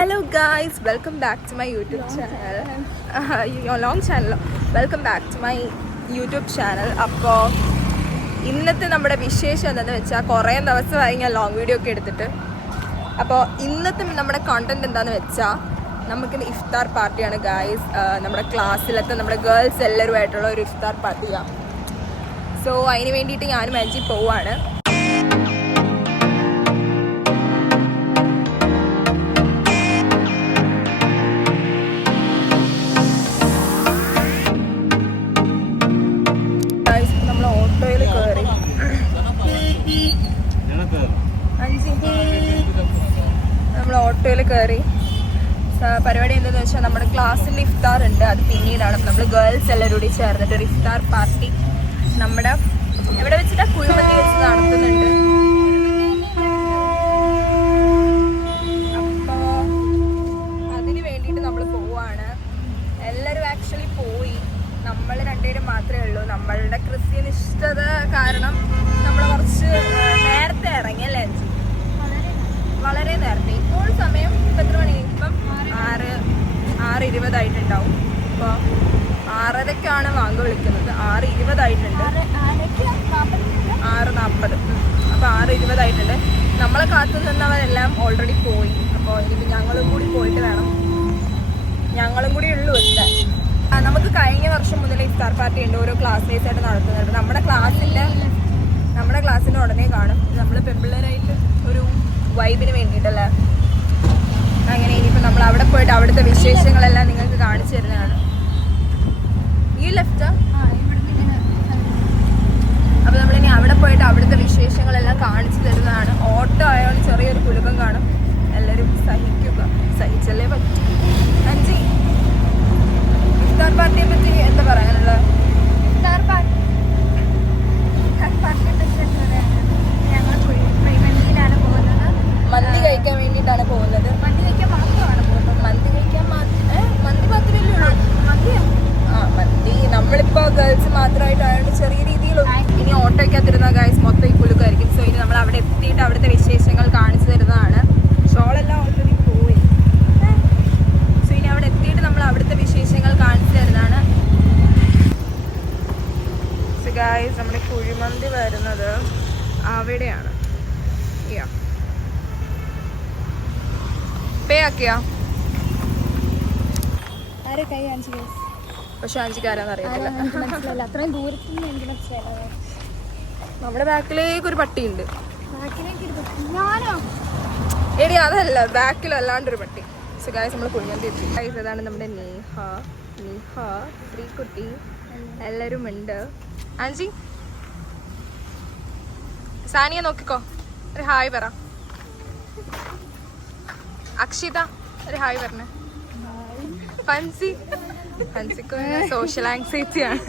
Hello guys, welcome back to my YouTube channel. Long channel. Welcome back to my YouTube channel. അപ്പോൾ ഇന്നത്തെ നമ്മുടെ വിശേഷം എന്താണെന്ന് വെച്ചാൽ കുറേ ദിവസമായി ഞാൻ ലോങ് വീഡിയോ ഒക്കെ എടുത്തിട്ട്. അപ്പോൾ ഇന്നത്തെ നമ്മുടെ കോണ്ടന്റ് എന്താണെന്ന് വെച്ചാൽ നമുക്കിന്ന് ഇഫ്താർ പാർട്ടിയാണ് ഗായ്സ്. നമ്മുടെ ക്ലാസ്സിലത്തെ നമ്മുടെ ഗേൾസ് എല്ലാവരുമായിട്ടുള്ള ഒരു ഇഫ്താർ പാർട്ടിയാണ്. സോ അതിന് വേണ്ടിയിട്ട് ഞാനും അഞ്ചി പോവാണ്. നമ്മൾ ഓട്ടോയിൽ കയറി. പരിപാടി എന്താണെന്ന് വെച്ചാൽ നമ്മുടെ ക്ലാസ്സിൽ ഇഫ്താർ ഉണ്ട്. അത് പിന്നീടാണ്. നമ്മൾ ഗേൾസ് എല്ലാവരും കൂടി ചേർന്നിട്ട് ഒരു ഇഫ്താർ പാർട്ടി നമ്മുടെ എവിടെ വെച്ചിട്ട് കുഴിമന്തി വെച്ച് നടത്തുന്നുണ്ട്. അപ്പോൾ അതിന് വേണ്ടിയിട്ട് നമ്മൾ പോവാണ്. എല്ലാവരും ആക്ച്വലി പോയി. നമ്മൾ രണ്ടുപേരും മാത്രമേ ഉള്ളൂ. നമ്മളുടെ കൃത്യനിഷ്ഠത കാരണം നമ്മൾ കുറച്ച് നേരത്തെ ഇറങ്ങി അല്ലേ അഞ്ചി? വളരെ നേരത്തെ. ഇപ്പോൾ സമയം ഇപ്പം എത്ര മണി? ഇപ്പം 6:20 അപ്പോൾ 6:30ക്കാണ് വാങ്ക് വിളിക്കുന്നത്. 6:20 6:40. അപ്പോൾ 6:20 നമ്മളെ കാത്തു നിന്നവരെല്ലാം ഓൾറെഡി പോയി. അപ്പോൾ ഇനിയിപ്പോൾ ഞങ്ങളും കൂടി പോയിട്ട് വേണം. ഞങ്ങളും കൂടി ഉള്ളൂ എത്താൻ. നമുക്ക് കഴിഞ്ഞ വർഷം മുതൽ ഇഫ്താർ പാർട്ടി ഉണ്ട്. ഓരോ ക്ലാസ് വൈസ് ആയിട്ട് നടത്തുന്നുണ്ട്. നമ്മുടെ ക്ലാസ്സിൻ്റെ ഉടനെ കാണും. നമ്മൾ പെമ്പിള്ളേരായിട്ട് ഒരു വൈബിന് വേണ്ടിയിട്ടല്ലേ. അങ്ങനെ ഇനിയിപ്പോൾ നമ്മൾ അവിടെ പോയിട്ട് അവിടുത്തെ വിശേഷങ്ങളെല്ലാം നിങ്ങൾക്ക് കാണിച്ചു തരുന്നതാണ്. ഈ ലെഫ്റ്റ്. അപ്പോൾ നമ്മളിനി അവിടെ പോയിട്ട് അവിടുത്തെ വിശേഷങ്ങളെല്ലാം കാണിച്ചു തരുന്നതാണ്. ഓട്ടോ ആയതുകൊണ്ട് ചെറിയൊരു കുലുക്കം കാണും. എല്ലാവരും സഹിച്ചല്ലേ പറ്റും. അഞ്ചി, ഇഫ്താർ പാർട്ടിയെ പറ്റി എന്താ പറയാനുള്ളത്? ഇഫ്താർ പാർട്ടിയെ പറ്റി ഞങ്ങൾ കുഴിമന്തിയിലാണ് പോകുന്നത്. മന്തി കഴിക്കാൻ വേണ്ടിയിട്ടാണ് പോകുന്നത്. മന്തി കഴിക്കാൻ മാത്രമാണ് പോകുന്നത്. മന്തി മാത്രമേ ഉള്ളൂ. മന്തി നമ്മളിപ്പോൾ ഗേൾസ് മാത്രമായിട്ടായതുകൊണ്ട് ചെറിയ രീതിയിലും. ഇനി ഓട്ടോയ്ക്കകത്തിരുന്ന ഗൈസ് മൊത്തം ഈ കുലുക്കായിരിക്കും. സോ ഇനി നമ്മൾ അവിടെ എത്തിയിട്ട് അവിടുത്തെ വിശേഷങ്ങൾ കാണിച്ചു തരുന്നതാണ്. ഷോളെല്ലാം ഓൾറെഡി പോയി. സോ ഇനി അവിടെ എത്തിയിട്ട് നമ്മൾ അവിടുത്തെ വിശേഷങ്ങൾ കാണിച്ചു തരുന്നതാണ്. സോ ഗൈസ് നമ്മുടെ കുഴിമന്തി വരുന്നത് അവിടെയാണ്. പേ ആക്കിയാ? പക്ഷെ അഞ്ചിക്കാരാന്ന് അറിയത്തില്ല. അത്രയും ദൂരത്തിൽ നിന്ന് എനിക്ക് മനസ്സിലായി. നമ്മുടെ ബാക്കിലേക്ക് ഒരു പട്ടിയുണ്ട്. ഞാനോ? എടി അതല്ല, ബാക്കിൽ അല്ലാണ്ടൊരു പട്ടി. സോ ഗൈസ് നമ്മൾ കുഴിമന്തി എത്തി. ഗൈസ് ഇതാണ് നമ്മുടെ നീഹ, ശ്രീകുട്ടി, എല്ലാവരും ഉണ്ട്. ആൻസി, സാനിയ നോക്കിക്കോ, ഒരു ഹായ് പറ. അക്ഷിത ഒരു ഹായ് പറഞ്ഞേ. ഫൻസിക്ക് സോഷ്യൽ ആങ്സൈറ്റിയാണ്.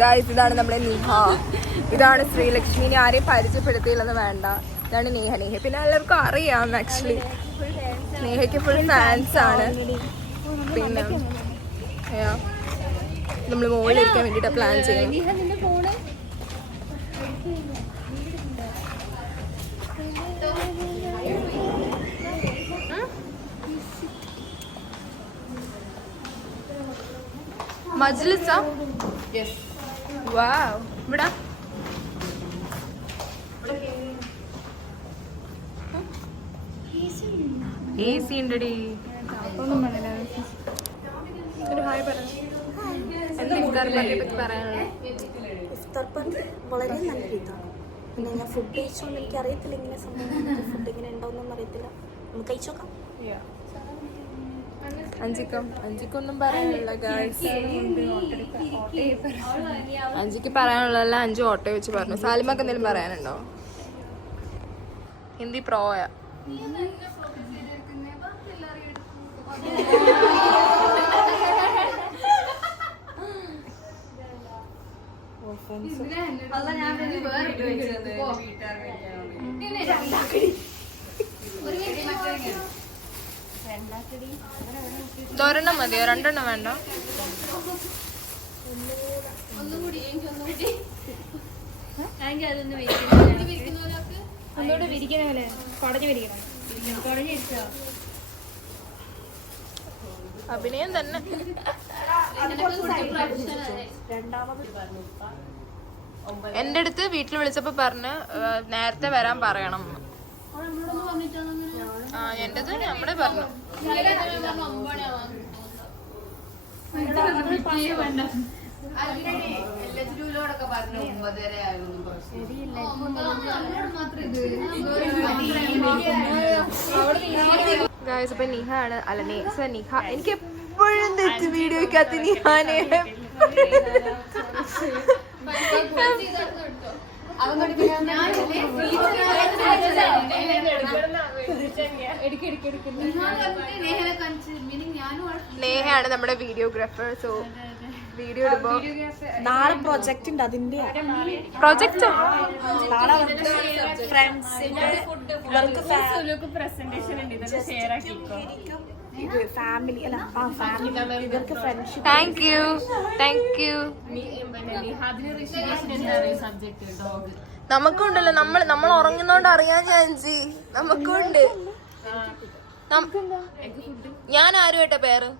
ഗൈസ് ഇതാണ് നമ്മുടെ നീഹ, ഇതാണ് ശ്രീലക്ഷ്മി. ഇനി ആരെയും പരിചയപ്പെടുത്തിയില്ലെന്ന് വേണ്ട. ഇതാണ് നീഹ. പിന്നെ എല്ലാവർക്കും അറിയാം ആക്ച്വലി. നീഹയ്ക്ക് ഫുൾ ഫാൻസ് ആണ്. പിന്നെ നമ്മൾ മുകളിലിരിക്കാൻ വേണ്ടിയിട്ടാണ് പ്ലാൻ ചെയ്യുന്നത്. മജ്ലിസാ? വാവ്. ഇവിടെ AC ഉണ്ടടി. ഒരു ഹായ് പറഞ്ഞു. എന്താ ഇഫ്താർ പാർട്ടിയെ പറ്റി പറയാനുള്ളത്? ഇഫ്താർ പാർട്ടി വളരെ നല്ലൊരു ഇതാണ്. പിന്നെ ഞാൻ ഫുഡ് കഴിച്ചോണ്ട് എനിക്ക് അറിയത്തില്ല ഇങ്ങനെ സംഭവം. ഫുഡ് എങ്ങനെ ഉണ്ടാവുന്നൊന്നും അറിയത്തില്ല. നമുക്ക് കഴിച്ചു നോക്കാം. അഞ്ചിക്കൊന്നും പറയാനുള്ള ഗൈസ്. അഞ്ചിക്ക് പറയാനുള്ളതല്ല അഞ്ച് ഓട്ടോ വെച്ച് പറഞ്ഞു. സാലിമക്ക് എന്തെങ്കിലും പറയാനുണ്ടോ? ഹിന്ദി പ്രോയ. ഒരെണ്ണം മതിയോ? രണ്ടെണ്ണം വേണ്ട? ഒന്നുകൂടെ വിരിക്കണ പോലെ കുടഞ്ഞു വിരിക്കണം. കുടഞ്ഞിരിച്ചോ? അഭിനയം തന്നെ. എന്റെ അടുത്ത് വീട്ടിൽ വിളിച്ചപ്പോ പറഞ്ഞ് നേരത്തെ വരാൻ പറയണം. എന്റേത് നമ്മുടെ പറഞ്ഞു. ഗായ്സ്, ഇപ്പൊ നിഹ ആണ്. അല്ല നിഹ. എനിക്ക് എപ്പോഴും തെറ്റ് വീഡിയോക്കകത്ത് നിഹാനെ നേഹയാണ് നമ്മുടെ വീഡിയോഗ്രാഫർ. സോ വീഡിയോ ഇടുമ്പോ നാളെ പ്രൊജക്ട് ഉണ്ട്. അതിന്റെ പ്രൊജക്റ്റ് ഫാമിലി അല്ല ഫാമിലി ഇവർക്ക് ഫ്രണ്ട്ഷിപ്പ്. Thank you. നമുക്കുണ്ടല്ലോ, നമ്മൾ ഉറങ്ങുന്നോണ്ട് അറിയാൻ ചാൻസി നമുക്കുണ്ട്. ഞാൻ ആരുമായിട്ടാ പേര്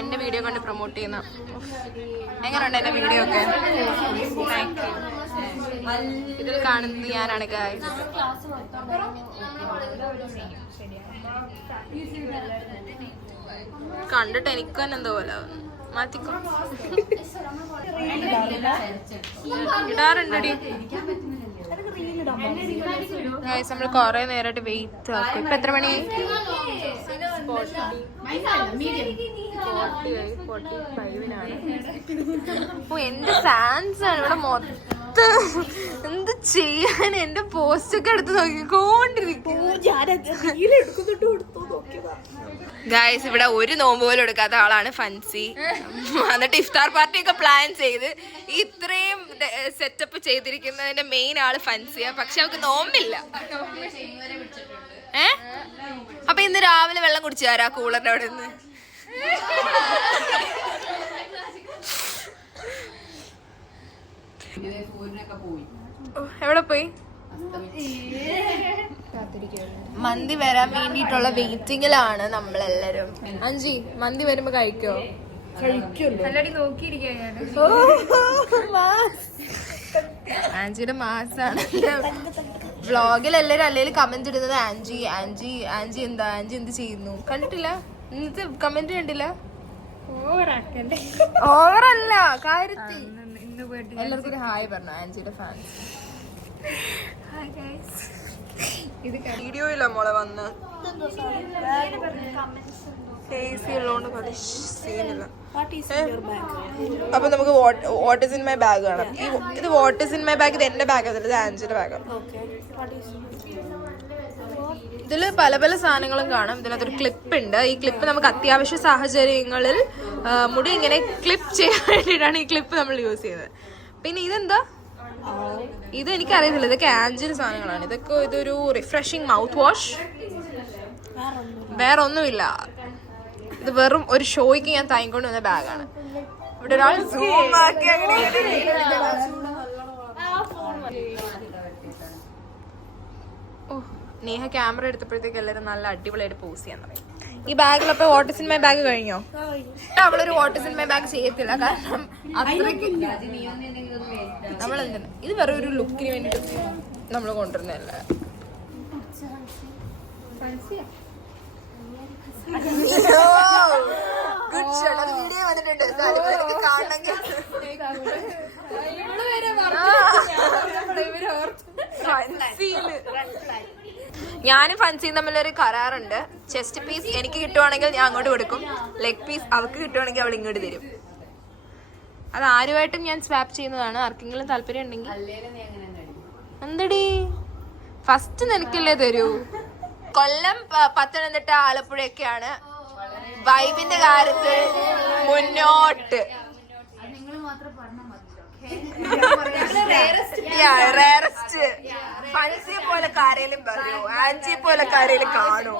എന്റെ വീഡിയോ കൊണ്ട് പ്രൊമോട്ട് ചെയ്യുന്ന. എങ്ങനെയുണ്ട് എന്റെ വീഡിയോ ഒക്കെ? Thank you. ഇതിൽ കാണുന്നത് ഞാനാണ് ഗായ്സ്. കണ്ടിട്ട് എനിക്ക് തന്നെ എന്തോ പോലെ മാറ്റിക്കോ. ഇടാറുണ്ടടി ഗായ്സ്. നമ്മൾ കൊറേ നേരമായിട്ട് വെയിറ്റ് ആക്കും. ഇപ്പൊ എത്ര മണി? 45-നാണ്. ഓ, എന്റെ ഫാൻസ് ആണ് ഇവിടെ മൊത്തം. എന്ത് ചെയ്യാൻ? എന്റെ പോസ്റ്റ് ഒക്കെ എടുത്ത് നോക്കിക്കൊണ്ടിരിക്കും ഗായ്സ്. ഇവിടെ ഒരു നോമ്പ് പോലും എടുക്കാത്ത ആളാണ് ഫൻസി. എന്നിട്ട് ഇഫ്താർ പാർട്ടി ഒക്കെ പ്ലാൻ ചെയ്ത് ഇത്രയും സെറ്റപ്പ് ചെയ്തിരിക്കുന്നതിന്റെ മെയിൻ ആള് ഫൻസിയ. പക്ഷെ അവർക്ക് നോമ്പില്ല. അപ്പൊ ഇന്ന് രാവിലെ വെള്ളം കുടിച്ചു തരാ കൂളറിന്റെ അവിടെ നിന്ന്. എവിടെ പോയി? മന്തി വരാൻ വേണ്ടിയിട്ടുള്ള വെയിറ്റിംഗിലാണ് നമ്മളെല്ലാരും. അഞ്ചി, മന്തി വരുമ്പോ കഴിക്കോ? ആൻജിയുടെ മാസാണ്. വ്ളോഗിൽ എല്ലാരും അല്ലെങ്കിൽ കമന്റ് ഇടുന്നത് ആൻജി ആൻജി ആൻജി എന്താ, ആൻജി എന്ത് ചെയ്യുന്നു. കണ്ടിട്ടില്ല ഇന്നത്തെ കമന്റ്? കണ്ടില്ല? ഓവറല്ല കാര്യത്തിൽ. എല്ലാവർക്കും ഒരു ഹായ് പറഞ്ഞു ആൻജിയുടെ ഫാൻസ്. വീഡിയോയില്ല മോളെ വന്ന് സീനില്ല. അപ്പൊ നമുക്ക് what is in my bag കാണാം. ഇത് what is in my bag. ഇത് എന്റെ ബാഗ് അതല്ല, ഇത് ആൻജിയുടെ ബാഗാണ്. ഇതില് പല പല സാധനങ്ങളും കാണാം. ഇതിനകത്തൊരു ക്ലിപ്പ് ഉണ്ട്. ഈ ക്ലിപ്പ് നമുക്ക് അത്യാവശ്യ സാഹചര്യങ്ങളിൽ മുടി ഇങ്ങനെ ക്ലിപ്പ് ചെയ്യാൻ വേണ്ടിയിട്ടാണ് ഈ ക്ലിപ്പ് നമ്മൾ യൂസ് ചെയ്യുന്നത്. പിന്നെ ഇതെന്താ? ഇത് എനിക്കറിയത്തില്ല. ഇതൊക്കെ ആൻജിന്റെ സാധനങ്ങളാണ്. ഇതൊക്കെ ഇതൊരു റിഫ്രഷിങ് മൗത്ത് വാഷ്, വേറെ ഒന്നുമില്ല. ഇത് വെറും ഒരു ഷോയ്ക്ക് ഞാൻ താങ്ങിക്കൊണ്ട് വന്ന ബാഗാണ്. ഇവിടെ ഒരാൾ സൂം ആക്കി അങ്ങനെ. ഓ, നേഹ ക്യാമറ എടുത്തപ്പോഴത്തേക്ക് എല്ലാവരും നല്ല അടിപൊളിയായിട്ട് പോസ് ചെയ്യാൻ തുടങ്ങി. ഈ ബാഗിലപ്പോ what is in my bag കഴിഞ്ഞോ? അവളൊരു what is in my bag ചെയ്യത്തില്ല. കാരണം അത്രയ്ക്ക് നമ്മളെന്താണ്, ഇത് വെറും ഒരു ലുക്കിന് വേണ്ടിട്ട് നമ്മൾ കൊണ്ടുവരുന്നതല്ല. Good shot. അത് വീഡിയോ വന്നിട്ടുണ്ട്. കാണണമെങ്കിൽ ഞാനും ഫൻസിയും തമ്മിലൊരു കരാറുണ്ട്. ചെസ്റ്റ് പീസ് എനിക്ക് കിട്ടുവാണെങ്കിൽ ഞാൻ അങ്ങോട്ട് കൊടുക്കും. ലെഗ് പീസ് അവൾക്ക് കിട്ടുവാണെങ്കിൽ അവൾ ഇങ്ങോട്ട് തരും. അത് ആരുമായിട്ടും ഞാൻ സ്വാപ്പ് ചെയ്യുന്നതാണ്. ആർക്കെങ്കിലും താല്പര്യം ഉണ്ടെങ്കിൽ. എന്തടി ഫസ്റ്റ് നിനക്കല്ലേ തരൂ. കൊല്ലം, പത്തനംതിട്ട, ആലപ്പുഴയൊക്കെയാണ് വൈബിന്റെ കാര്യത്തിൽ മുന്നോട്ട്. റേറസ്റ്റ്. ഫൻസിയെ പോലെ കാരേലും പറയോ, ആൻജിയെ പോലെ കാരേലും കാണോ,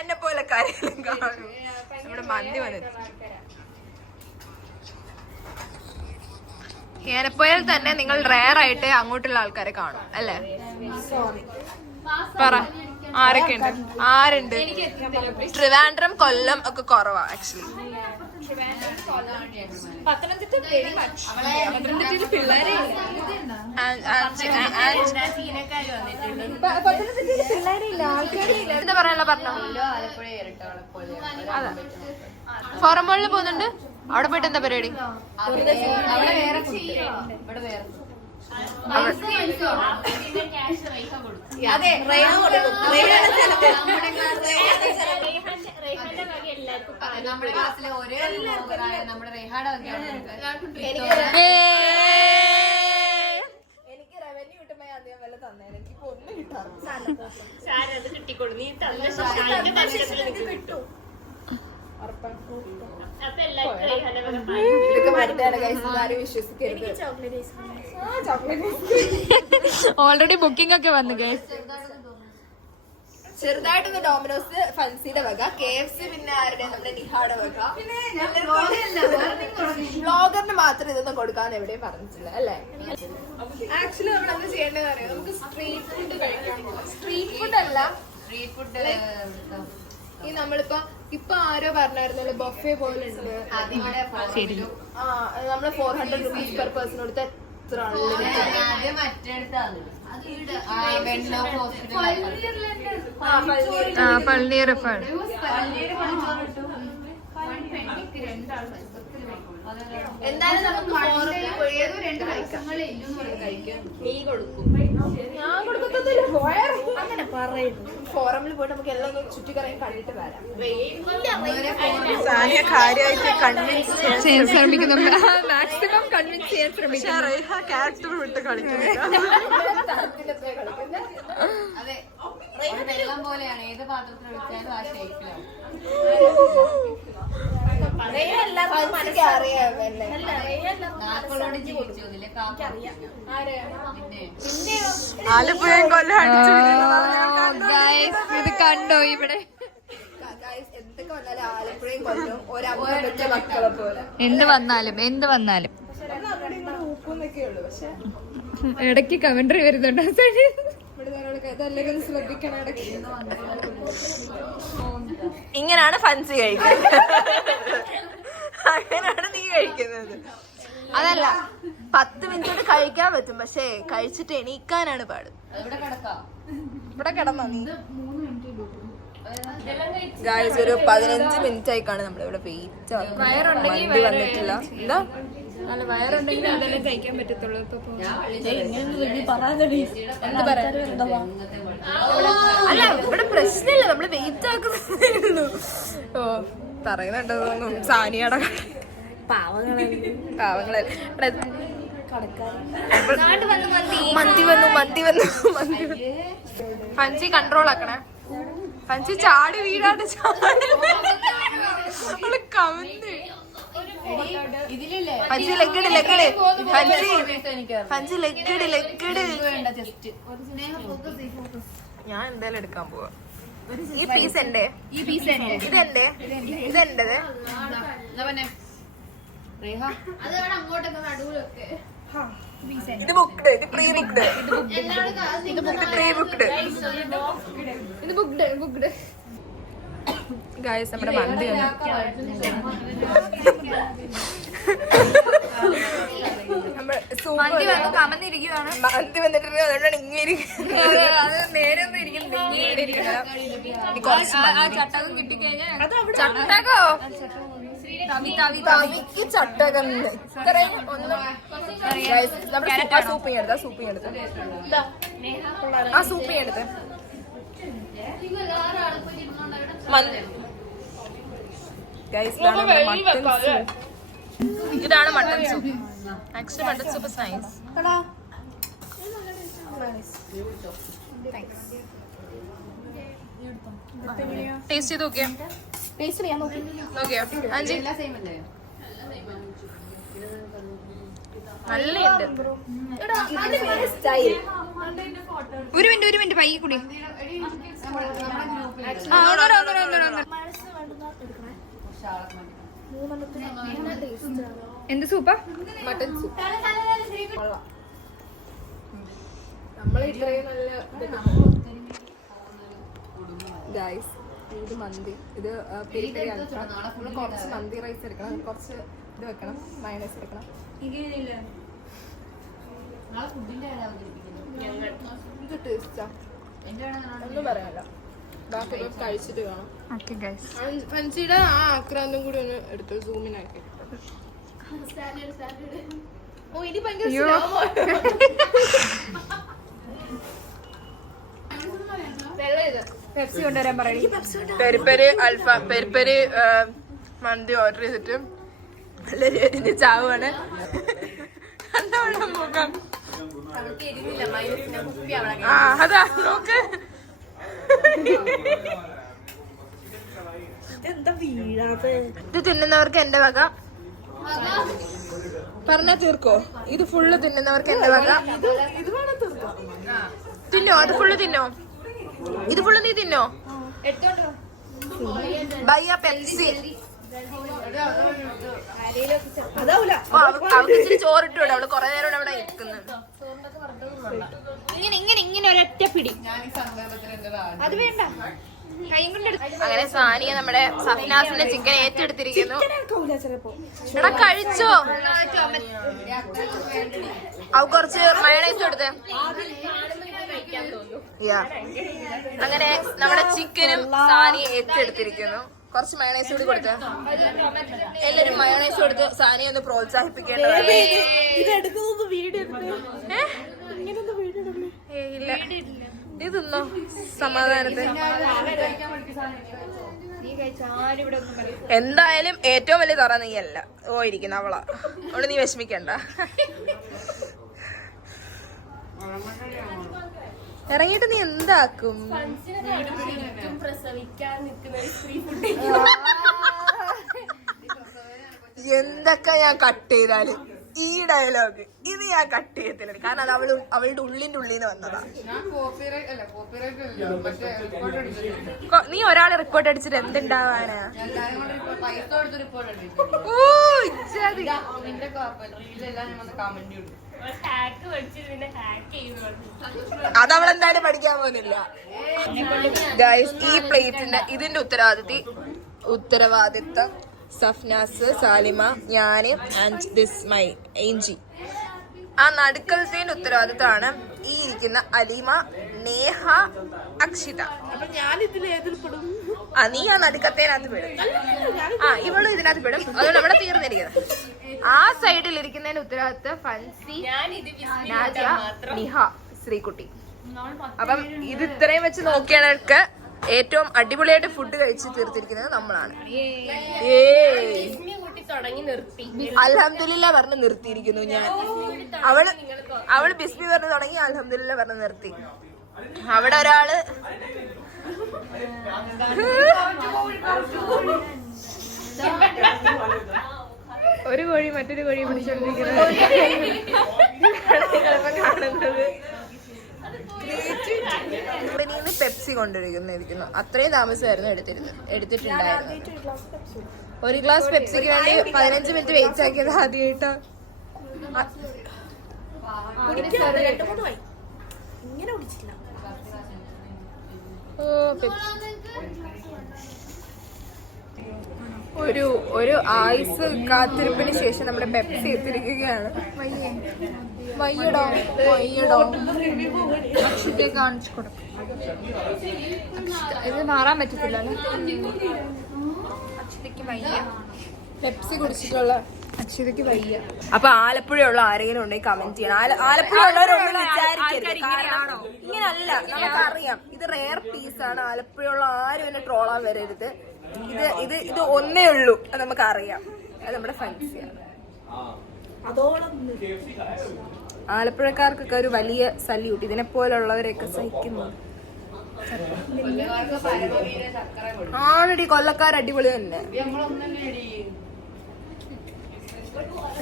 എന്നെ പോലെ കാരേലും കാണോ. നമ്മുടെ മന്തി വന്നിട്ട് ഏനപ്പോയാൽ തന്നെ നിങ്ങൾ റയർ ആയിട്ട് അങ്ങോട്ടുള്ള ആൾക്കാരെ കാണും അല്ലേ? സോറി. പറ ആരൊക്കെ ഉണ്ട്? ആരുണ്ട്? ട്രിവാൻഡ്രം കൊല്ലം ഒക്കെ കുറവാ ആക്ച്വലി. പത്തനംതിട്ട പിള്ളേരെ എന്താ പറയാനുള്ള പറഞ്ഞോ? അതെ, ഫോറം മോളിൽ പോകുന്നുണ്ട്. അവിടെ പോയിട്ട് എന്താ പരിപാടി? നമ്മുടെ ക്ലാസ്സിലെ ഒരേ നമ്മുടെ റെഹാടെ എനിക്ക് റവന്യൂ കിട്ടുമ്പോ അതേപോലെ തന്നെ എനിക്ക് ഒന്നും കിട്ടാറ് കിട്ടിക്കൊള്ളു. നീ കിട്ടും. ഇതൊക്കെ മറ്റാണ് ഗൈസ്, ആരും വിശ്വസിക്കരുത്. ഓൾറെഡി ബുക്കിംഗ് ഒക്കെ വന്നു ഗൈസ്. ചെറുതായിട്ടൊന്ന് ഡോമിനോസ് ഫൻസിയുടെ വക, KFC പിന്നെ ആരുടെ നമ്മുടെ നിഹാടെ വക. ബ്ലോഗറിന് മാത്രം ഇതൊന്നും കൊടുക്കാന്ന് എവിടെയും പറഞ്ഞിട്ടില്ല അല്ലേ? ആക്ച്വലി നമ്മൾ എന്താ ചെയ്യേണ്ടത് അറിയാം? നമുക്ക് സ്ട്രീറ്റ് ഫുഡ് കഴിക്കാം. സ്ട്രീറ്റ് ഫുഡ് അല്ല, സ്ട്രീറ്റ് ഫുഡ് ഈ നമ്മളിപ്പോ ആരോ പറഞ്ഞായിരുന്നല്ലോ ബൊഫെ പോലെ ഉണ്ട്. നമ്മള് 400 rupees പെർ പേഴ്സൺ കൊടുത്ത എത്ര പള്ളിയറപ്പാണ്. എന്തായാലും നമുക്ക് ഞാൻ കൊടുക്കത്തൊന്നുമില്ല. അങ്ങനെ പറയുന്നു. ഫോറമിൽ പോയിട്ട് നമുക്ക് എല്ലാം ഒന്ന് ചുറ്റിക്കറങ്ങി കണ്ടിട്ട് വരാം. സാനിയ കാര്യമായിട്ട് കൺവിൻസ് ചെയ്യാൻ ശ്രമിക്കുന്നുണ്ട്. മാക്സിമം കൺവിൻസ് ചെയ്യാൻ ശ്രമിക്കുന്നു. ക്യാരക്ടർ വിട്ട് കളിക്കുന്നത്. അതെ, വെള്ളം പോലെയാണ്. ഏത് പാത്രത്തിൽ ഒഴിച്ചാലും ആ ഷേപ്പിലാണ്. ആലപ്പുഴയും കൊല്ലം ഇത് കണ്ടോ ഇവിടെ? എന്തൊക്കെ വന്നാലും ആലപ്പുഴയും കൊല്ലം ഒരമ്മ വെച്ച മക്കളെ പോലെ. എന്ത് വന്നാലും ഇടയ്ക്ക് കമന്ററി വരുന്നുണ്ട്. ശ്രദ്ധിക്കണം ഇടയ്ക്ക്. ഇങ്ങനാണ് ഫൻസി കഴിക്കുന്നത്. അങ്ങനെയാണ് നീ കഴിക്കുന്നത്. അതല്ല, 10 മിനിറ്റ് കൊണ്ട് കഴിക്കാൻ പറ്റും, പക്ഷേ കഴിച്ചിട്ട് എണീക്കാനാണ് പാട്. ഇവിടെ കിടന്നോ നീ? ഗായ്സ്, ഒരു 15 മിനിറ്റ് ആയിക്കാണ് നമ്മളിവിടെ വെയിറ്റ്. വയറുണ്ടെങ്കിൽ വന്നിട്ടില്ല. എന്താ വയറുണ്ടെങ്കിൽ അതെല്ലാം കഴിക്കാൻ പറ്റത്തുള്ളൂ. അല്ല, ഇവിടെ പ്രശ്നമില്ല, നമ്മള് വെയിറ്റ് ആക്കുന്നു. ഓ, പറയുന്നുണ്ടോന്നും സാനിയുടെ പാവങ്ങളെ മന്തി വന്നു. Fungi control ആക്കണേ. ഫൻസി ചാടി വീഴാതെ കമന്ന്. ഫൻസി ലെഗഡ് ഞാൻ എന്തായാലും എടുക്കാൻ പോവാ. ഈ പീസ് എന്റെ, ഇതെന്റെ, ഇതെന്റത്. ഇത് ബുക്ക്ഡ്, ഇത് പ്രീ ബുക്ക്ഡ്, ഇത് ബുക്ക്ഡ്. ഗായ്സ്, നമ്മുടെ മന്തി മന്തി വന്നിട്ടുണ്ട്. അതുകൊണ്ടാണ് ഇങ്ങനെ ഇരിക്കുന്നത്. ചട്ടകം കിട്ടിക്കഴിഞ്ഞാൽ ചട്ടകോ തവിക്ക് ചട്ടകം ഇത്രയും ഒന്നും. നമ്മുടെ സൂപ്പിങ് എടുത്ത് ആ സൂപ്പിങ് എടുത്ത് ഇതാണ് mutton soup. Actually mutton soup is nice. Taste ചെയ്ത് നോക്കിയോ? നോക്കിയോ അഞ്ചി? നല്ലുണ്ട്. ഒരു മിനിറ്റ് പയ്യെ കൂടി. എന്ത് സൂപ്പാ? Mutton soup. നമ്മളെ ഇത്രയും നല്ല ഗൈസ്. ഇത് മന്തി, ഇത് പെരി അൽഫാം. നമ്മൾ കുറച്ച് മന്തി റൈസ് എടുക്കണം, കുറച്ച് ഇത് വെക്കണം, മയണൈസ് എടുക്കണം. ഇത് ടേസ്റ്റാ, ഒന്നും പറയാനില്ല. ബാക്കി കഴിച്ചിട്ട് കാണാം. ഫൻസിയുടെ ആ ആക്രാന്തം കൂടി ഒന്ന് എടുത്ത് സൂമിനാക്കി. ഓ ഇനി ഭയങ്കര പെപ്സി കൊണ്ടുവരാൻ പറയും. പെരിപ്പരി അൽഫാം, പെരിപ്പരി മന്തി ഓർഡർ ചെയ്തിട്ട് നല്ല രീതിയിൽ ചാവാണ്. മുഖം അതാ നോക്ക്. ഇത് തിന്നുന്നവർക്ക് എന്റെ വക. പറഞ്ഞാ തീർക്കോ? ഇത് ഫുള്ള് തിന്നുന്നവർക്ക് എന്റെ വക. തിന്നോ? അത് ഫുള്ള് തിന്നോ? ഇത് ഫുള്ള് നീ തിന്നോ? ബയ്യ പെപ്സി. അവൾക്ക് ഇച്ചിരി ചോറിട്ടൂടെ? അവള് കൊറേ നേരം അവിടെ ഇരിക്കുന്നു. ഇങ്ങനെ ഒരൊറ്റ പിടി. അത് വേണ്ട. അങ്ങനെ സാനിയ നമ്മുടെ സഫ്നാസിന്റെ ചിക്കൻ ഏറ്റെടുത്തിരിക്കുന്നു. എടാ കഴിച്ചോ? അവ കുറച്ച് മയണൈസ് കൊടുത്തേ. അങ്ങനെ നമ്മുടെ ചിക്കനും സാനിയ ഏറ്റെടുത്തിരിക്കുന്നു. കുറച്ച് മയണൈസ് കൂടി കൊടുത്ത് എല്ലാരും മയോണൈസ് കൊടുത്ത് സാനിയെ ഒന്ന് പ്രോത്സാഹിപ്പിക്കേണ്ടതല്ലേ? ഇല്ല, നീ തിന്നോ സമാധാനത്തെ. എന്തായാലും ഏറ്റവും വലിയ തറ നീയല്ല, ഓ ഇരിക്കുന്ന അവളാ. അവിടെ നീ വിഷമിക്കണ്ട. ഇറങ്ങിയിട്ട് നീ എന്താക്കും? എന്തൊക്കെ ഞാൻ കട്ട് ചെയ്താലും ഈ ഡയലോഗ് ഇത് ഞാൻ കട്ട് ചെയ്യത്തില്ല. കാരണം അത് അവളുടെ ഉള്ളിന്റെ ഉള്ളിന്ന് വന്നതാ. നീ ഒരാളെ റിപ്പോർട്ട് അടിച്ചിട്ട് എന്തുണ്ടാവാനാ? അതവളെന്തായാലും പഠിക്കാൻ പോകുന്നില്ല. ഗൈസ്, ഈ പ്ലേറ്റിന്റെ ഇതിന്റെ ഉത്തരവാദിത്തം സഫ്നാസ്, സാലിമ, ഞാന് ആൻഡ് ദിസ് മൈ ഏഞ്ചി. ആ നടുക്കലത്തേന്റെ ഉത്തരവാദിത്തമാണ് ഈ ഇരിക്കുന്ന അലീമ, നേഹ, അക്ഷിത. നീ ആ നടുക്കത്തേനകത്ത് പെടും. ഇവളും ഇതിനകത്ത് പെടും. അതുകൊണ്ട് നമ്മുടെ തീർന്നിരിക്കുന്നത്. ആ സൈഡിൽ ഇരിക്കുന്നതിന്റെ ഉത്തരവാദിത്തം ഫൻസി, നാദിയ, നിഹ, ശ്രീകുട്ടി. അപ്പം ഇത് ഇത്രയും വെച്ച് നോക്കിയാൾക്ക് ഏറ്റവും അടിപൊളിയായിട്ട് ഫുഡ് കഴിച്ച് തീർത്തിരിക്കുന്നത് നമ്മളാണ്. അൽഹംദുലില്ലാ പറഞ്ഞ് നിർത്തിയിരിക്കുന്നു ഞാൻ. അവള് ബിസ്മി പറഞ്ഞ് തുടങ്ങി, അൽഹംദുലില്ലാ പറഞ്ഞ് നിർത്തി. അവിടെ ഒരാള് ഒരു കോഴി മറ്റൊരു കോഴി പിടിച്ചോണ്ടിരിക്കുന്നത് കാണുന്നത്. കമ്പനിന്ന് പെപ്സി കൊണ്ടിരിക്കുന്നു. അത്രയും താമസമായിരുന്നു എടുത്തിട്ടുണ്ടായിരുന്നു. ഒരു ഗ്ലാസ് പെപ്സിക്ക് വേണ്ടി 15 മിനിറ്റ് വെയിറ്റ് ആക്കിയത് ആദ്യമായിട്ട്. ഒരു ആയുസ് കാത്തിരിപ്പിന് ശേഷം നമ്മുടെ പെപ്സി എത്തിയിരിക്കുകയാണ്. വയ്യടോ അക്ഷത്തെ കാണിച്ചു കൊടുക്കും. ഇത് മാറാൻ പറ്റത്തില്ല. അക്ഷതയ്ക്ക് വയ്യ, പെപ്സി കുടിച്ചിട്ടുള്ള അക്ഷതയ്ക്ക് വയ്യ. അപ്പൊ ആലപ്പുഴയുള്ള ആരെങ്കിലും ഉണ്ടെങ്കിൽ കമന്റ് ചെയ്യണം. ആലപ്പുഴ ഉള്ളവരൊന്നും വിചാരിക്കരുത്, ഇങ്ങനല്ല, നമുക്കറിയാം ഇത് റെയർ പീസാണ്. ആലപ്പുഴയുള്ള ആരും എന്നെ ട്രോളാൻ വരരുത്. ഇത് ഒന്നേ ഉള്ളൂ, അത് നമുക്കറിയാം. അത് നമ്മുടെ ഫാൻസിയാണ്. ആലപ്പുഴക്കാർക്കൊക്കെ ഒരു വലിയ സല്യൂട്ട്. ഇതിനെ പോലുള്ളവരെയൊക്കെ സഹിക്കുന്നു. ആണടി, കൊല്ലക്കാർ അടിപൊളി തന്നെ.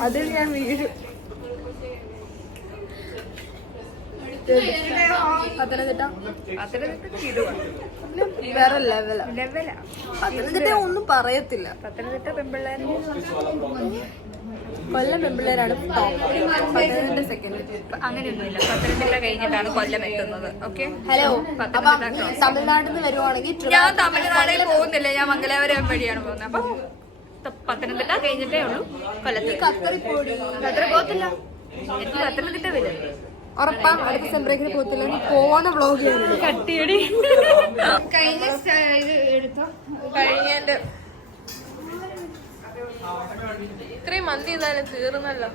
അതിൽ ഞാൻ വീഴും. പത്തനംതിട്ട വേറെ ലെവലാ. പത്തനംതിട്ട ഒന്നും പറയത്തില്ല. പത്തനംതിട്ട പെമ്പിള്ളേരെ കൊല്ലം പെമ്പിള്ളേരാണ് പത്തനംതിട്ട സെക്കൻഡ്. അങ്ങനെയൊന്നുമില്ല. പത്തനംതിട്ട കഴിഞ്ഞിട്ടാണ് കൊല്ലം എത്തുന്നത്. ഓക്കെ. ഹലോ, തമിഴ്നാട്ടിൽ നിന്ന് വരുവാണെങ്കിൽ ഞാൻ തമിഴ്നാട്ടിൽ പോകുന്നില്ല, ഞാൻ മംഗലാപുരം വഴിയാണ് പോകുന്നത്. അപ്പൊ പത്തനംതിട്ട കഴിഞ്ഞിട്ടേ ഉള്ളൂ കൊല്ലത്ത്. ഖത്തറിൽ പോകത്തില്ല, എനിക്ക് പത്തനംതിട്ട വരും. ഉറപ്പാ അടുത്ത സെൻബ്രേക്കിന് പോകത്തില്ല. പോകുന്ന വ്ളോഗ് കട്ടിയടി കഴിഞ്ഞ ഇത് എടുത്തോ. കഴിഞ്ഞതിന്റെ ഇത്രയും മന്തി ഇതായാലും തീർന്നല്ലോ.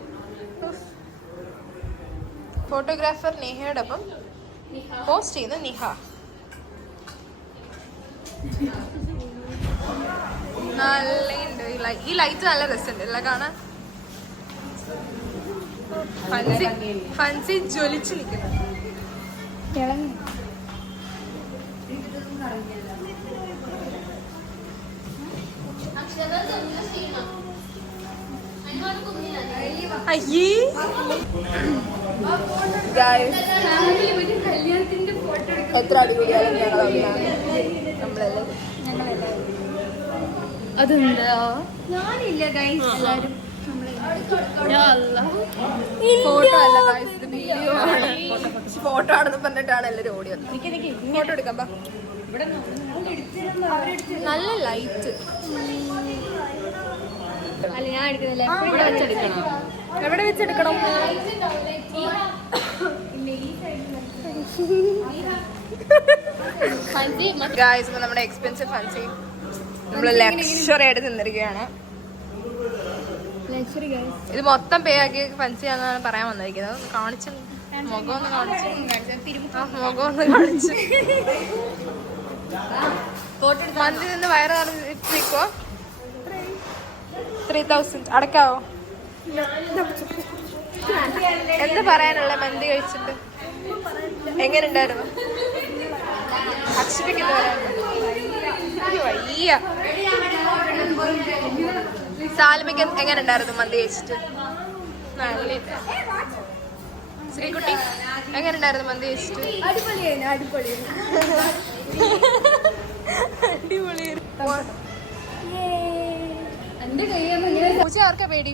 ഫോട്ടോഗ്രാഫർ നിഹയോടൊപ്പം പോസ്റ്റ് ചെയ്യുന്ന നിഹ. നല്ല ഈ ലൈറ്റ് നല്ല രസമുണ്ട് അല്ല കാണാൻ. ഫൻസി ജ്വലിച്ച് നിൽക്കുന്നു. അയ്യേ എത്ര അടിപൊളിയാണ് അതെന്താ ഞാനില്ല ഗൈസ്. എല്ലാരും ഫോട്ടോ അല്ല ഗൈസ്, ഇത് വീഡിയോ ആണ്. ഫോട്ടോ ആണെന്ന് പറഞ്ഞിട്ടാണ് എല്ലാരും ഓടിയത്. ഫോട്ടോ എടുക്കാം. നല്ല ലൈറ്റ്. അല്ല ഞാൻ എടുക്കുന്നില്ല, ഇവിടെ വെച്ചെടുക്കണം. എവിടെ വെച്ചെടുക്കണം? ഗായ്സ്, ഇപ്പൊ നമ്മുടെ എക്സ്പെൻസീവ് ഫൻസി നമ്മള് ലക്ഷറി ആയിട്ട് തിന്നിരിക്കുകയാണ്. ഇത് മൊത്തം പേ ആക്കി ഫൻസി ആണെന്നാണ് പറയാൻ വന്നിരിക്കുന്നത്. കാണിച്ചു മുഖം ഒന്ന് കാണിച്ചു. മുഖം ഒന്ന് കാണിച്ചു. മന്തി നിന്ന് വയറ് നിൽക്കോ? 3000 അടക്കാവോ? എന്താ പറയാനുള്ള മന്തി കഴിച്ചിട്ട്? എങ്ങനെ ഉണ്ടായിരുന്നു? അക്ഷരയ്ക്ക് വയ്യ. സാലിമയ്ക്ക് എങ്ങനെ ഉണ്ടായിരുന്നു മന്തി കഴിച്ചിട്ട്? നല്ല. ശ്രീകുട്ടി എങ്ങനെ ഉണ്ടായിരുന്നു മന്തി കഴിച്ചിട്ട്? പൂച്ച ആർക്കാ പേടി?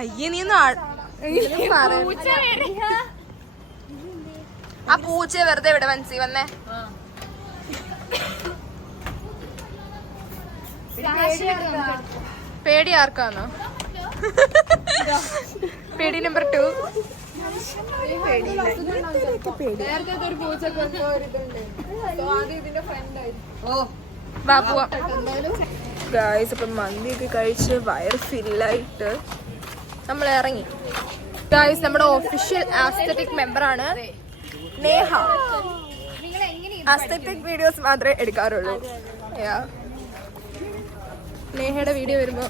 അയ്യേ, നീ ഒന്ന് ആ പൂച്ച വെറുതെ ഇവിടെ മനസ്സി വന്നേ. പേടി ആർക്കാന്നോ? പേടി നമ്പർ 2. ബാബുവ. ഗായ്സ്, ഇപ്പം മന്തിയൊക്കെ കഴിച്ച് വയർ ഫില്ലായിട്ട് നമ്മൾ ഇറങ്ങി. ഗായ്സ്, നമ്മുടെ ഒഫീഷ്യൽ ആസ്തെറ്റിക് മെമ്പറാണ് നേഹ. ആസ്തെറ്റിക് വീഡിയോസ് മാത്രമേ എടുക്കാറുള്ളൂ. നേഹയുടെ വീഡിയോ വരുമ്പോ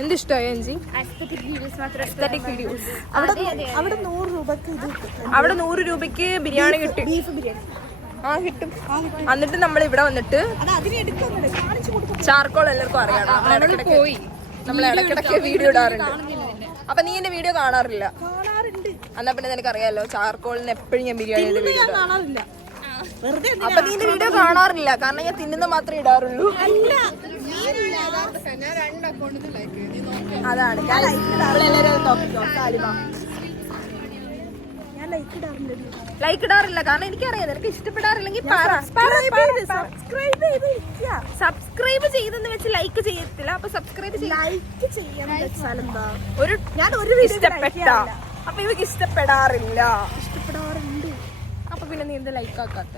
എന്തിഷ്ടമായി അഞ്ചി? ആസ്തെറ്റിക് വീഡിയോസ്. അവിടെ 100 രൂപയ്ക്ക് ബിരിയാണി കിട്ടും. ബീഫ് ബിരിയാണി കിട്ടും. എന്നിട്ട് നമ്മൾ ഇവിടെ വന്നിട്ട് ചാർക്കോൾ എല്ലാവർക്കും അറിയാം. നമ്മൾ ഇടയ്ക്കിടയ്ക്ക് വീഡിയോ ഇടാറുണ്ട്. അപ്പൊ നീ എന്റെ വീഡിയോ കാണാറില്ല? എന്നാ പിന്നെ നിനക്ക് അറിയാലോ, ചാർക്കോളിന് എപ്പോഴും ഞാൻ ബിരിയാണിയുടെ വീഡിയോ കാണാറില്ല. അപ്പൊ നീ എന്റെ വീഡിയോ കാണാറില്ല, കാരണം ഞാൻ തിന്നുന്ന മാത്രമേ ഇടാറുള്ളൂ. അതാണ് ലൈക്ക് ഇടാറില്ല, കാരണം എനിക്കറിയാം നിനക്ക് ഇഷ്ടപ്പെടാറില്ലെങ്കിൽ സബ്സ്ക്രൈബ് ചെയ്തെന്ന് വെച്ച് ലൈക്ക് ചെയ്യത്തില്ല. അപ്പൊ സബ്സ്ക്രൈബ് ഒരു ഇഷ്ടപ്പെട്ട. അപ്പൊ ഇവർക്ക് ഇഷ്ടപ്പെടാറില്ല. ഇഷ്ടപ്പെടാറുണ്ട്. അപ്പൊ പിന്നെ നീ എന്താ ലൈക്ക് ആക്കാത്ത?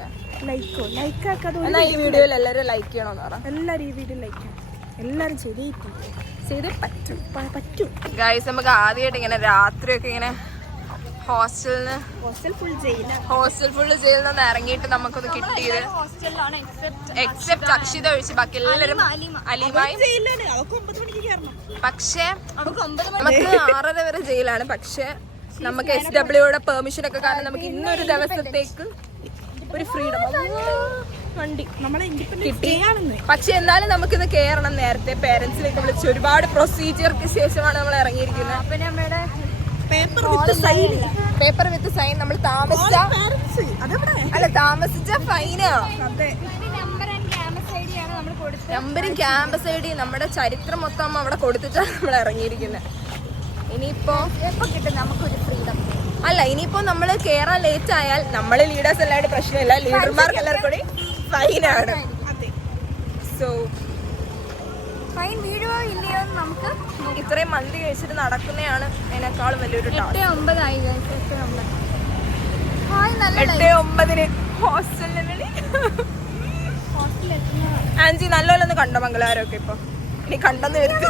ലൈക്കാക്കാതെ ഈ വീഡിയോയിൽ എല്ലാരും ലൈക്ക് ചെയ്യണമെന്ന് പറ. എല്ലാരും ഈ വീഡിയോ ലൈക്ക് ചെയ്യണം. എല്ലാരും ചെയ്തേ പറ്റൂ. ഗൈസ്, നമുക്ക് ആദ്യമായിട്ട് ഇങ്ങനെ രാത്രിയൊക്കെ ഇങ്ങനെ ഹോസ്റ്റൽ ഫുൾ ജയിലിൽ നിന്ന് ഇറങ്ങിയിട്ട് നമുക്കൊന്ന് കിട്ടിയത്. എക്സെപ്റ്റ് അക്ഷിത ഒഴിച്ച് ബാക്കി എല്ലാവരും അലിമായി. പക്ഷെ നമുക്ക് 6:30 വരെ ജയിലാണ്. പക്ഷെ നമുക്ക് SWയുടെ പെർമിഷൻ ഒക്കെ കാരണം നമുക്ക് ഇന്നൊരു ദിവസത്തേക്ക് ഒരു ഫ്രീഡം. വണ്ടി നമ്മളെ കിട്ടി. പക്ഷെ എന്നാലും നമുക്കിത് കയറണം. നേരത്തെ പേരൻസിലേക്ക് വിളിച്ച് ഒരുപാട് പ്രൊസീജിയർക്ക് ശേഷമാണ് നമ്മൾ ഇറങ്ങിയിരിക്കുന്നത്. പിന്നെ അമ്മയുടെ പേപ്പർ വിത്ത് സൈൻ. നമ്മൾ താമസിച്ച ഫൈനാ. നമ്പരും ക്യാമ്പസ് ഐ ഡി നമ്മുടെ ചരിത്രം മൊത്തം അവിടെ കൊടുത്തിട്ടാണ് നമ്മൾ ഇറങ്ങിയിരിക്കുന്നത്. ഇനിയിപ്പോ എപ്പോ കിട്ടും നമുക്കൊരു ഫ്രീഡം? അല്ല, ഇനിയിപ്പോ നമ്മള് കേറാൻ ലേറ്റ് ആയാൽ നമ്മള് ലീഡേഴ്സ് എല്ലാവരും പ്രശ്നമില്ല, ലീഡർമാർക്ക് എല്ലാവർക്കും കൂടി ഫൈനാണ്. സോ ഫൈൻ വീഴുവോ ഇല്ലയോ നമുക്ക് ഇത്രയും മന്തി കഴിച്ചിട്ട് നടക്കുന്നതാണ് അതിനേക്കാളും വലിയൊരു ടാസ്ക്. 8:09 ആയി. 8:09 ഹോസ്റ്റലിൽ ആൻജി നല്ലപോലെ കണ്ടോ മംഗലാരൊക്കെ? ഇപ്പൊ ഇനി കണ്ടെന്ന് വരുത്തി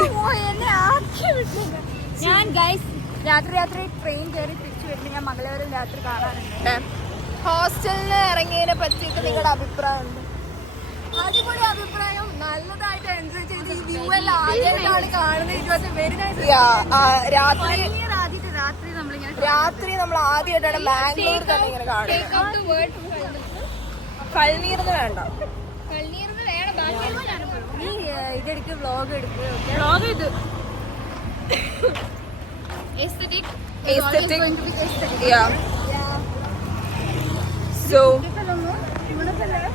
ഞാൻ ഗൈസ് രാത്രി ട്രെയിൻ കയറി തിരിച്ചു വരുമ്പോൾ ഞാൻ മംഗലാപുരം രാത്രി കാണാറുണ്ട്. ഹോസ്റ്റലിൽ ഇറങ്ങിയതിനെ പറ്റിയിട്ട് നിങ്ങളുടെ അഭിപ്രായം ഉണ്ട്? അടിപൊളി അഭിപ്രായം, നല്ലതായിട്ട് എൻജോയ് ചെയ്ത് ഈ വ്യൂ എല്ലാം ആദ്യമായിട്ടാണ് കാണുന്നത്. രാത്രി നമ്മൾ ആദ്യമായിട്ടാണ് ബാംഗ്ലൂർ തന്നെ ഇങ്ങനെ കാണുന്നത്. കൽനീർന്ന് വേണ്ട, ഇതെടുക്ക് വ്ലോഗ് എടുക്കുക. സോ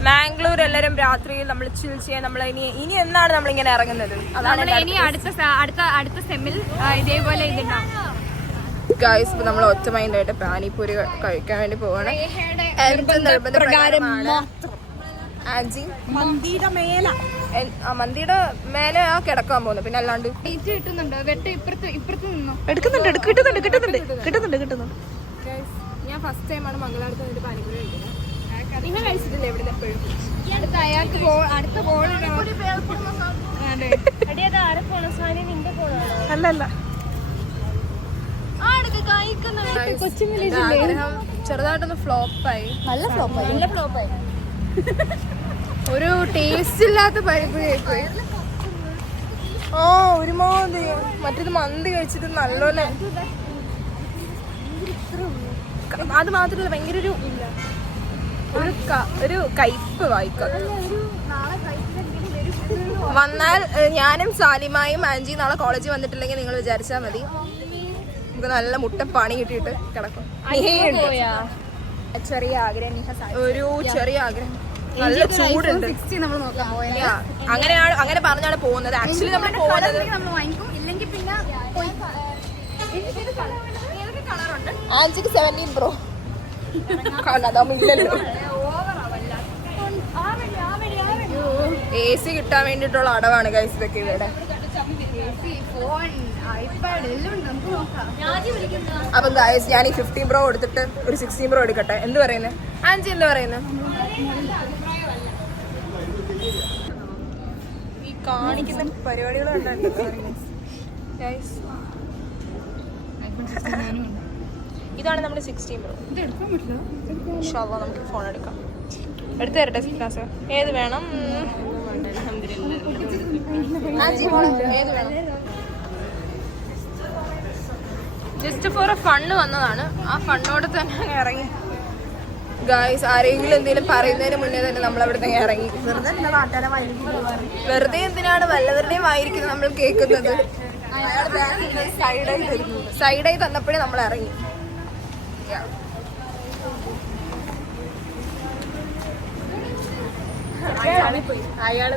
മാംഗ്ലൂർ എല്ലാരും രാത്രിയിൽ നമ്മൾ ചിൽ ചെയ്യാൻ നമ്മൾ ഇനി എന്നാണ് നമ്മൾ ഇങ്ങനെ ഇറങ്ങുന്നത്? അതാണ് ഇനി അടുത്ത സെമ്മിൽ ഇതേപോലെ ഇതുണ്ടാവും. ഗൈസ്, ഇപ്പൊ നമ്മൾ ഒറ്റ മൈൻഡായിട്ട് പാനിപ്പൂരി കഴിക്കാൻ വേണ്ടി പോവാണ്. ആൻജി മന്തിയുടെ മേലെ ആ കിടക്കാൻ പോകുന്നു. പിന്നെ അല്ലാണ്ട് കിട്ടുന്നുണ്ട്. ഞാൻ ഫസ്റ്റ് ടൈമാണ് മംഗലാപുരത്ത് വന്നിട്ട് പാനിപ്പൂരി കഴിക്കുന്നത്. നിങ്ങൾ കഴിച്ചിട്ടില്ല എവിടെ എപ്പോഴും? അല്ലല്ല, ചെറുതായിട്ടൊന്ന് ഫ്ലോപ്പായി. നല്ല ഫ്ലോപ്പായി. ഒരു ടേസ്റ്റ് ഇല്ലാത്ത പാനിപ്പൂരി ആയിപ്പോയി. ഒരുമാതിരി മറ്റേത് മന്തി കഴിച്ചിട്ട് നല്ലോലെ. അത് മാത്രമല്ല, ഭയങ്കര ഒരു കയ്പ് വായിക്കാം. വന്നാൽ ഞാനും സാലിമായും ആൻജി നാളെ കോളേജിൽ വന്നിട്ടില്ലെങ്കിൽ നിങ്ങൾ വിചാരിച്ചാൽ മതി. നമുക്ക് നല്ല മുട്ടപ്പണി കിട്ടിയിട്ട് കിടക്കും. ചെറിയ ആഗ്രഹം, ഒരു ചെറിയ ആഗ്രഹം. നല്ല ചൂടുണ്ട്. അങ്ങനെ പറഞ്ഞാണ് പോകുന്നത്. ആക്ച്വലി നമ്മൾ പോകുന്നത് ഇല്ലെങ്കിൽ പിന്നെ ആൻജിക്ക് 17 ബ്രോ ഇല്ലല്ലോ. AC കിട്ടാൻ വേണ്ടിയിട്ടുള്ള അടവാണ് ഗൈസ് ഇതൊക്കെ ഇവിടെ. അപ്പൊ ഗൈസ്, ഞാൻ ഈ 15 ബ്രോ കൊടുത്തിട്ട് ഒരു 16 ബ്രോ എടുക്കട്ടെ. എന്ത് പറയുന്നത് ആൻജി? എന്താ പറയുന്നത്? ഈ കാണിക്കുന്ന പരിപാടികൾ കണ്ടോ ഗൈസ്? ഇതാണ് നമ്മുടെ 16 ബ്രോ. ഇൻഷാല്ലാ നമുക്ക് ഫോൺ എടുക്കാം. എടുത്തു തരട്ടെ ക്ലാസ്? ഏത് വേണം? ഏത് വേണം? ജസ്റ്റ് ഫോർ എ ഫണ്ണ് വന്നതാണ്. ആ ഫണ്ണോട് തന്നെ ഇറങ്ങി ഗായ്സ്. ആരെങ്കിലും എന്തെങ്കിലും പറയുന്നതിന് മുന്നേ തന്നെ നമ്മൾ അവിടെ തന്നെ ഇറങ്ങി. വെറുതെ എന്തിനാണ് വല്ലവരുടെയും ആയിരിക്കുന്നത് നമ്മൾ കേൾക്കുന്നത്? സൈഡായി തന്നപ്പോഴേ നമ്മൾ ഇറങ്ങി. അയാള്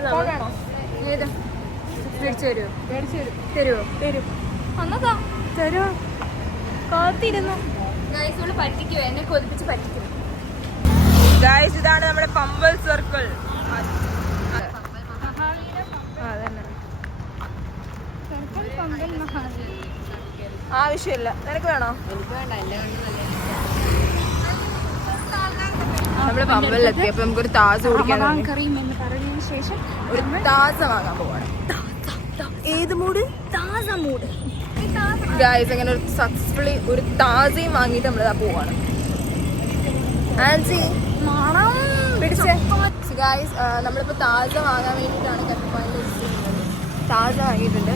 തരുമോ? കാത്തിരുന്നു. എന്നെ കൊതിപ്പിച്ച് പറ്റിക്കും. ഗായ്സ്, ഇതാണ് നമ്മുടെ പമ്പൽ സർക്കിൾ. ആവശ്യമില്ല. നിനക്ക് വേണോ? നമ്മള് പമ്പലിലെത്തിയപ്പോ നമുക്കൊരു താസ് കുടിക്കാൻ ഒരു താസ വാങ്ങാൻ പോവാണ്. ഏത് മൂഡ്? താസ മൂഡ്. ഗായ്സ്, അങ്ങനെ ഒരു സക്സസ്ഫുള്ളി ഒരു താസയും വാങ്ങിയിട്ട് നമ്മളിതാ പോവാണ്. ആൻസി പിടിച്ചേ. ഗായ്സ്, നമ്മളിപ്പോ താസ വാങ്ങാൻ വേണ്ടിയിട്ടാണ് കട്ടപ്പാലിൽ താസ വാങ്ങിയിട്ടുണ്ട്.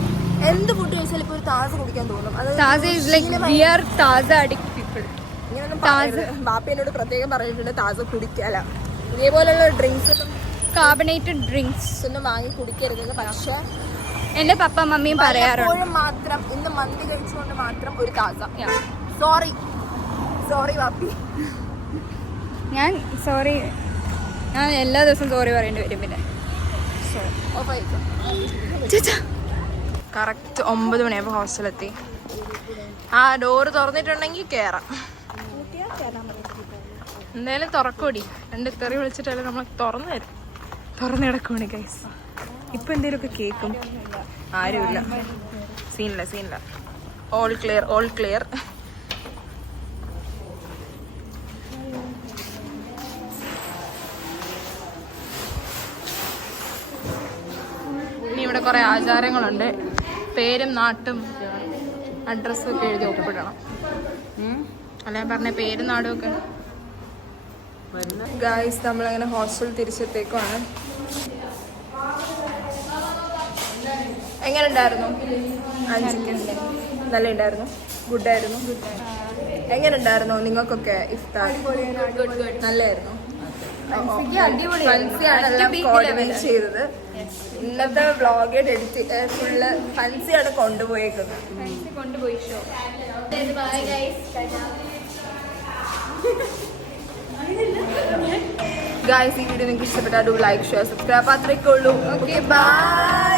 എന്ത് ഫുഡ് കഴിച്ചാലും ഇപ്പൊ ഒരു താസ കുടിക്കാൻ തോന്നും. അത് ഇങ്ങനെ ഒന്നും ബാപ്പ എന്നോട് പ്രത്യേകം പറഞ്ഞിട്ടുണ്ട് താസ കുടിക്കാല ഇതേപോലെയുള്ള ഡ്രിങ്ക്സ് ഒന്നും കാർബണേറ്റഡ് ഡ്രിങ്ക്സ് ഒന്നും വാങ്ങി കുടിക്കരുത്. പക്ഷെ എന്റെ പപ്പ മമ്മിയും പറയാറുണ്ട്. എപ്പോഴും മാത്രം ഇന്ന് മന്തി കഴിച്ചുകൊണ്ട് മാത്രം ഒരു താസ. സോറി ബാപ്പി. ഞാൻ എല്ലാ ദിവസവും സോറി പറയേണ്ടി വരും. പിന്നെ കറക്റ്റ് 9 മണിയായപ്പോൾ ഹോസ്റ്റലെത്തി. ആ ഡോറ് തുറന്നിട്ടുണ്ടെങ്കിൽ കയറാം. എന്തായാലും തുറക്കൂടി. 2 തെറി വിളിച്ചിട്ടല്ലേ നമ്മൾ തുറന്നു കിടക്കുവാണ് ഗൈസ്. ഇപ്പൊ എന്തേലുമൊക്കെ കേൾക്കും. ആരുമില്ല. സീനില്ല. All clear. ഇനി ഇവിടെ കുറെ ആചാരങ്ങളുണ്ട്. പേരും നാട്ടും അഡ്രസ്സും ഒക്കെ എഴുതി ഒപ്പിടണം. അല്ല ഞാൻ പറഞ്ഞ പേരും നാടും ഒക്കെ. ഗായ്സ് നമ്മളങ്ങനെ ഹോസ്റ്റൽ തിരിച്ചെത്തേക്കുവാണ്. എങ്ങനെ ഉണ്ടായിരുന്നു? നല്ല ഉണ്ടായിരുന്നു. ഗുഡായിരുന്നു. എങ്ങനെ ഉണ്ടായിരുന്നു നിങ്ങൾക്കൊക്കെ ഇഫ്താർ? നല്ലായിരുന്നു. ഫൻസിയാണ് എല്ലാം കോർഡിനേറ്റ് ചെയ്തത്. ഇന്നത്തെ വ്ളോഗ് എഡിറ്റ് ഫുള്ള് ഫൻസിയാണ് കൊണ്ടുപോയേക്കുന്നത്. ഗായ്സ് ഈ വീഡിയോ നിങ്ങൾക്ക് ഇഷ്ടപ്പെട്ടാൽ ലൈക്ക് ഷെയർ സബ്സ്ക്രൈബ് അത്രയൊക്കെ ഉള്ളൂ. Okay bye.